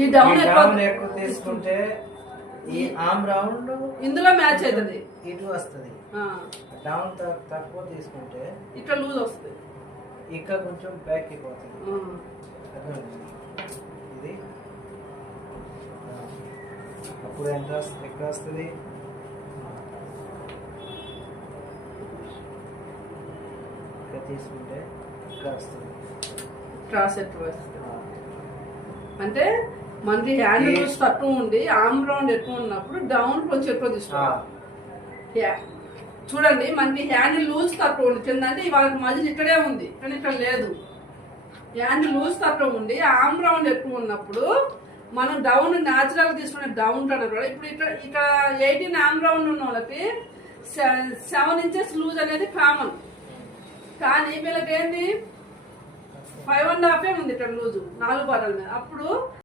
ఈ డౌన్ ఎక్కువ తీసుకుంటే ఈ ఆర్మ్ రౌండ్ ఇందులో మ్యాచ్ అవుతుంది, ఇటు వస్తుంది. డౌన్ తక్కువ తీసుకుంటే ఇట్లా లూజ్ వస్తుంది, ఇక్కడ కొంచెం బ్యాక్ అయిపోతుంది. ఇది అప్పుడు ఎంత ఎక్కువ వస్తుంది. ఇక్కడ తీసుకుంటే ఇక్కడ వస్తుంది, క్రాస్ ఎక్కువ వస్తుంది. అంటే మనకి హ్యాండ్ లూజ్ తక్కువ ఉండి ఆర్మ్ రౌండ్ ఎక్కువ ఉన్నప్పుడు డౌన్ కొంచెం ఎక్కువ తీసుకోవాలి. చూడండి, మనకి హ్యాండ్ లూజ్ తక్కువ ఉంది కింద, అంటే వాళ్ళకి మధ్యలో ఇక్కడే ఉంది కానీ ఇక్కడ లేదు. హ్యాండ్ లూజ్ తక్కువ ఉండి ఆర్మ్ రౌండ్ ఎక్కువ ఉన్నప్పుడు మనం డౌన్ న్యాచురల్ తీసుకునే డౌన్ అన్నారు. ఇప్పుడు ఇక్కడ 18 ఆర్మ్ రౌండ్ ఉన్న వాళ్ళకి 7 ఇంచెస్ లూజ్ అనేది కామన్, కానీ వీళ్ళకి ఏంటి 5.5 ఉంది ఇక్కడ లూజు 4 పాదాల మీద. అప్పుడు